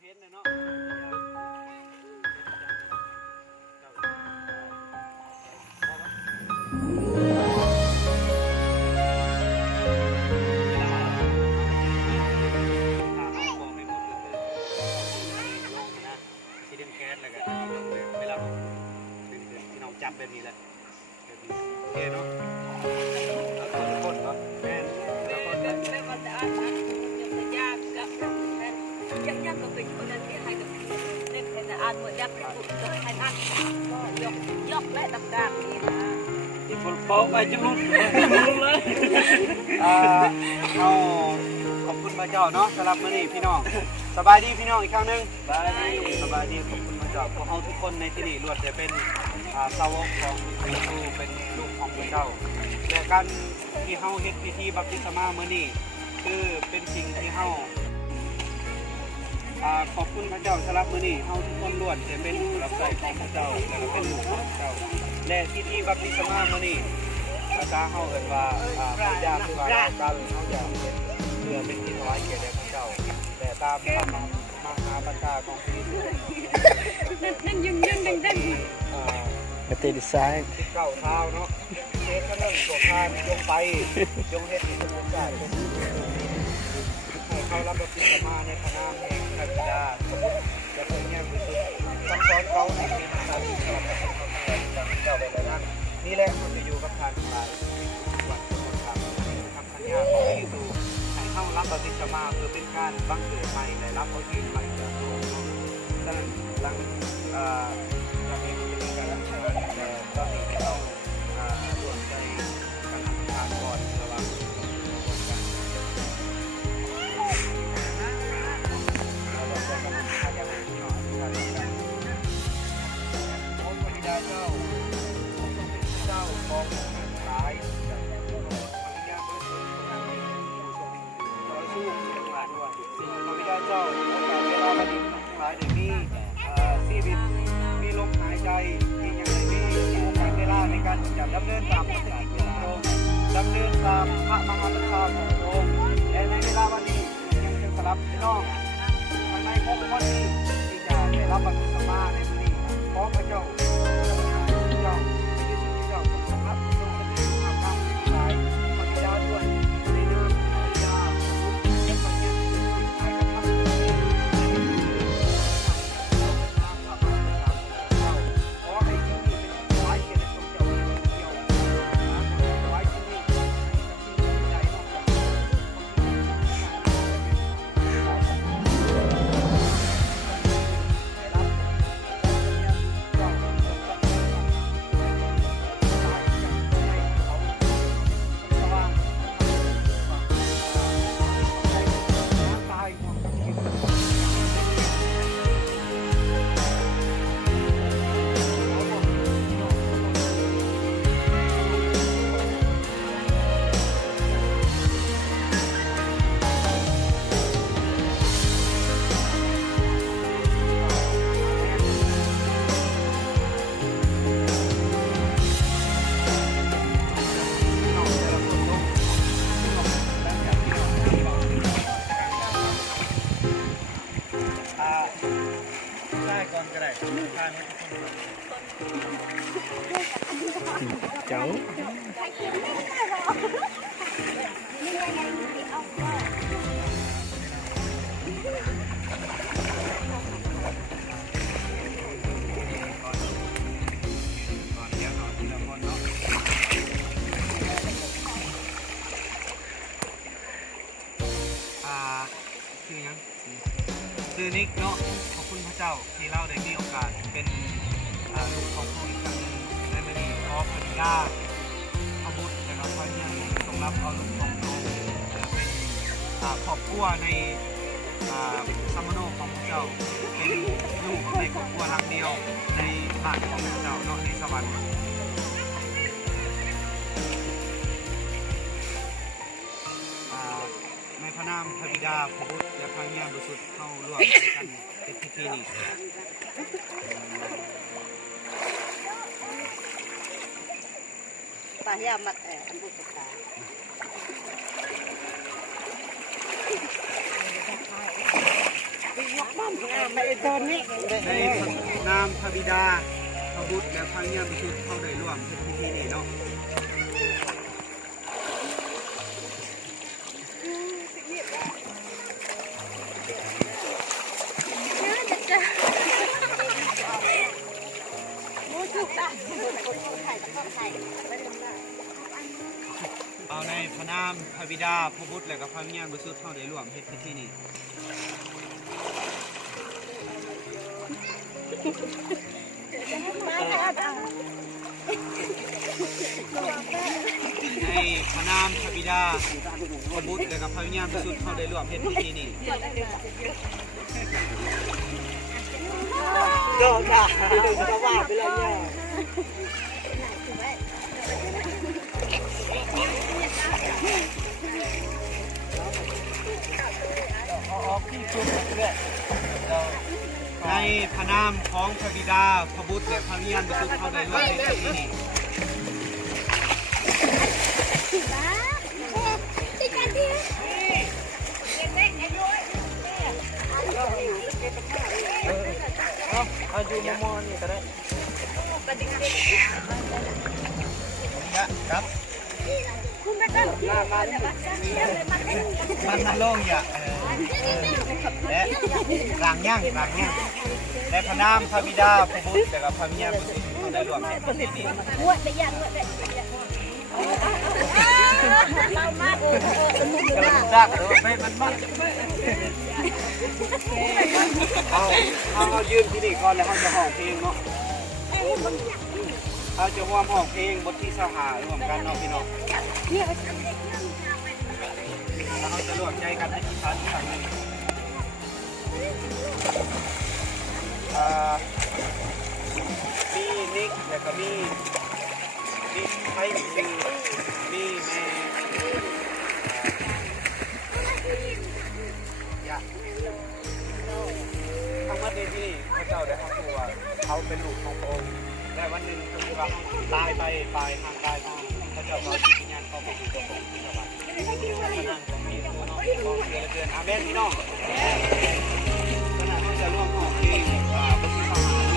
เห็นเนาะจับแบบนี้แหละโอเคเนาะแล้วก็ทุกคนเนาะแม่แล้วก็ไม่ว่าจะอ่านนะยังจะยากกับยังยากกับเป็นคนนั้นที่ให้กับเด็กให้อ่านหมดยากที่สุดเลยให้อ่านก็ยกและต่างๆนี่นะที่คนโป๊ะไปจะลุกเลยเอาขอบคุณพระเจ้าเนาะสำหรับมื้อนี้พี่น้องสบายดีพี่น้องอีกครั้งนึงสบายดีขอบคุณพระเจ้าพวกเราทุกคนในที่นี่ล้วนจะเป็นสาวกของพระเจ้าเป็นลูกของพระเจ้าและการที่เฮาเฮ็ดพิธีบัพติศมามื้อนี้คือเป็นสิ่งที่เฮาขอบคุณพระเจ้าสำหรับมื้อนี้เฮาทุกคนล้วนจะเป็นผู้รับใช้ของพระเจ้าและก็เป็นลูกของพระเจ้าและพิธีบัพติศมามื้อนี้ภาษาเฮาเรียกว่าพระเจ้าคือว่าการเฮาจะเป็นเพื่อเป็นที่ถวายเกียรติแด่พระเจ้าแต่ตามคำมหาบัญชาของพระเจ้ามาตีดีไซน์เก้าเท้าเนาะเฮ็ดขนมตัวพานลงไปจงเฮ็ดให้สมบูรณ์ได้ให้เขารับบัพติศมาในพระนามแห่งพระบิดาจะเป็นอย่างที่สุดคำสอนเขาในเป็นภาษาที่สอนเจ้าไปแล้วนั่นนี่แหละมันจะอยู่กับทานทั้งหลายวัดสมุทรสาครทำสัญญาของพระเยซูให้เข้ารับบัพติศมาเพื่อเป็นการบังเกิดใหม่และรับเอาชีวิตใหม่จากพระองค์ดังนั้นหลังเราเองเป็นการรักษาแต่ตอนนี้เรารวมใจกันทำทานก่อนเพื่อว่าเราจะกำลังทำอย่างไรหน่อยการรักษาโอ้พระบิดาเจ้าองค์ทรงเป็นเจ้าของหลายพระบิดาเบิดเบิดทรงเป็นผู้ทรงต่อสู้ทั้งหลายด้วยพระบิดาเจ้าโอกาสเวลาวันนี้ทั้งหลายได้มีชีวิตมีลมหายใจที่ยังได้มีโอกาสเวลาในการจะดำเนินตามพระสิทธิของพระองค์ดำเนินตามพระมหาบัญชาของพระองค์และในเวลาวันนี้ยังจะสลับพี่น้องทางในพวกคนนี้ที่จะได้รับบัพติศมาในวันนี้ขอพระเจ้าเจ้าที่สุดที่เจ้าทรงสำรับทรงสถิตทำคำหลายพระบิดาด้วยในนามพระบิดาและพระเยซูคริสต์ให้กับท่านเจ้าชื่อนิกเนาะขอบคุณพระเจ้าที่เราได้มีโอกาสเป็นลูกของพระองค์อีกครั้งนึงในวันนี้ขอพระบิดาพระบุตรและพระเยซูทรงรับเอาลูกของพระองค์เป็นครอบครัวในซัมมโนของพระเจ้าเป็นลูกในครอบครัวหลังเดียวในบ้านของพระเจ้าเนาะในสวรรค์ในพระนามพระบิดาพระบุตรและพระเยซูเข้าร่วมกันเป็นพิธีนี้ปายามัดอันบุตรตาไปยกบ้านไง ไปตอนนี้ ในนามพระบิดาพระบุตรและพระวิญญาณบริสุทธิ์เข้าได้ร่วมพิธีนี้เนาะเอาในพระนามพระบิดาพระบุตรและพระวิญญาณบริสุทธิ์เข้าได้ร่วมพิธีนี้ ในพระนามพระบิดาพระบุตรและพระวิญญาณบริสุทธิ์เข้าได้ร่วมพิธีนี้โดนค่ะจะว่าไปเลยเนี่ยในพระนามของพระบิดาพระบุตรและพระวิญญาณบริสุทธิ์เข้าได้ร่วมพิธีนี้ เอาอยู่มอนี่ก็ได้ครับมันมาลงอย่าและหลังย่างและพระนามพระบิดาพระบุตรแต่กับพระวิญญาณบริสุทธิ์เข้าได้ร่วมพิธีนี้ เรามาก กำลังจักเลยมันมากเอายืนที่นี่ก่อนแล้วเขาจะห้องเพลงเนาะเขาจะร่วมห้องเพลงบทที่25ร่วมกันเนาะพี่น้องแล้วเขาจะร่วมใจกันในที่ฐานที่ฝั่งหนึ่งมีนิกแล้วก็มีไทยมีแม่ทั้งหมดในที่พระเจ้าได้ทำตัวเขาเป็นลูกของพระองค์และวันหนึ่งเขาจะตายไปทางตายมาพระเจ้าก็จิตวิญญาณเขาไปอยู่กับพระองค์ที่สวรรค์ขณะของมีตัวน้องของเดือนอาเมนพี่น้องขณะเขาจะร่วมห้องเพลงบทที่25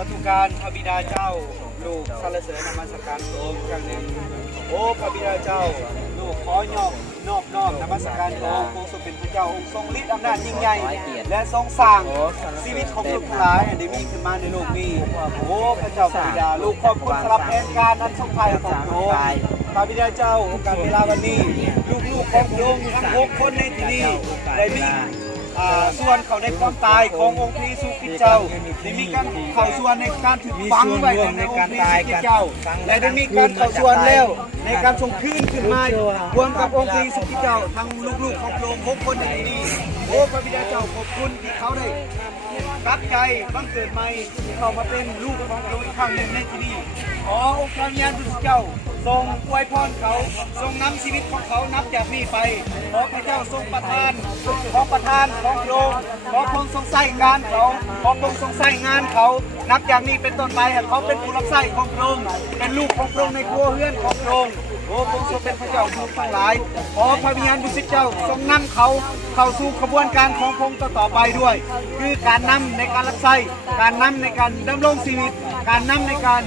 าธุการพระบิดาเจ้าลูกสรรเสริญนมัสการพระองค์ครั้งหนึ่งโอ้พระบิดาเจ้าลูกขอยอมนอบน้อมนมัสการพระองค์ทรงเป็นพระเจ้าองค์ทรงฤทธิ์อำนาจยิ่งใหญ่และทรงสร้างชีวิตของลูกทั้งหลายให้ได้มีขึ้นมาในโลกนี้โอ้พระเจ้าพระบิดาลูกขอบคุณสำหรับแผนการอันทรงไถ่ของพระองค์พระบิดาเจ้าโอกาสเวลาวันนี้ลูกๆของพระองค์ทั้ง6คนในที่นี้ได้มีส่วนเขาในความตายขององค์พระเยซูคริสต์เจ้าได้มีการเข้าส่วนในการถูกฝังไว้ในองค์พระเยซูคริสต์เจ้าและได้มีการเข้าส่วนแล้วในการทรงคืนขึ้นมารวมกับองค์พระเยซูคริสต์เจ้าทั้งลูกๆของพระองค์6คนในที่นี้โอ้พระบิดาเจ้าขอบคุณที่เขาได้กลับใจบังเกิดใหม่เข้ามาเป็นลูกของพระองค์อีกครั้งหนึ่งในที่นี้ขอองค์พระวิญญาณบริสุทธิ์เจ้าทรงอวยพรเขาทรงนำชีวิตของเขานับจากนี้ไปขอพระเจ้าทรงประทานของพระองค์ขอพระองค์ทรงใส่งานเขาขอพระองค์ทรงใส่งานเขานับจากนี้เป็นต้นไปให้เขาเป็นผู้รับใช้ของพระองค์เป็นลูกของพระองค์ในครัวเรือนของพระองค์โอ้พระองค์ทรงเป็นพระเจ้าผู้ทั้งหลายขอพระวิญญาณบริสุทธิ์เจ้าทรงนำเขาเข้าสู่กระบวนการของพระองค์ต่อไปด้วยคือการนำในการรับใช้การนำในการดำรงชีวิตการนำในการ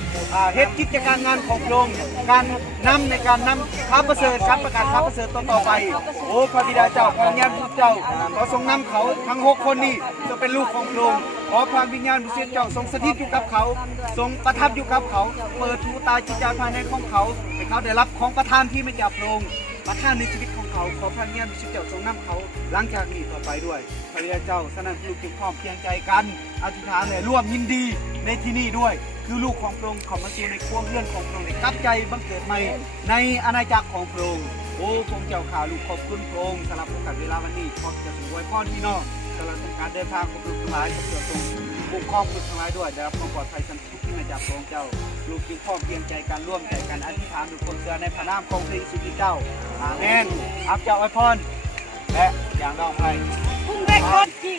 เฮ็ดกิจการงานของพระองค์การนำในการนำข้าประเสริฐการประกาศข้าประเสริฐต่อไปโอ้พระบิดาเจ้าพระวิญญาณบริสุทธิ์เจ้าขอทรงนำเขาทั้ง6คนนี้จะเป็นลูกของพระองค์ขอพระวิญญาณบริสุทธิ์เจ้าทรงสถิตอยู่กับเขาทรงประทับอยู่กับเขาเปิดหูตาจิตใจภายในของเขาให้เขาได้รับของประทานที่มาจากพระองค์ประทานในชีวิตของเขาขอพระวิญญาณบริสุทธิ์เจ้าทรงนำเขาหลังจากนี้ต่อไปด้วยพระบิดาเจ้าสนั่นลูกจึงพร้อมเพียงใจกันอธิษฐานเลยร่วมยินดีในที่นี่ด้วยคือลูกของพระองค์เข้ามาสู่ในครัวเรือนของพระองค์ได้กลับใจบังเกิดใหม่ในอาณาจักรของพระองค์โอ้พระองค์เจ้าข่าลูกขอบคุณพระองค์สำหรับโอกาสเวลาวันนี้ขอจะสวยพ่อพี่น้องสำหรับการเดินทางของลูกทั้งหลายขอเกิดทรงคุ้มครองลูกทั้งหลายด้วยได้รับความปลอดภัยสันติที่มาจากพระองค์เจ้าลูกจึงพร้อมเพียงใจกันร่วมใจกันอธิษฐานทุกคนเชื่อในพระนามของพระเยซูคริสต์เจ้าอาเมนอับเจ้าอวยพรและอย่างน้องไป คุณได้คนจี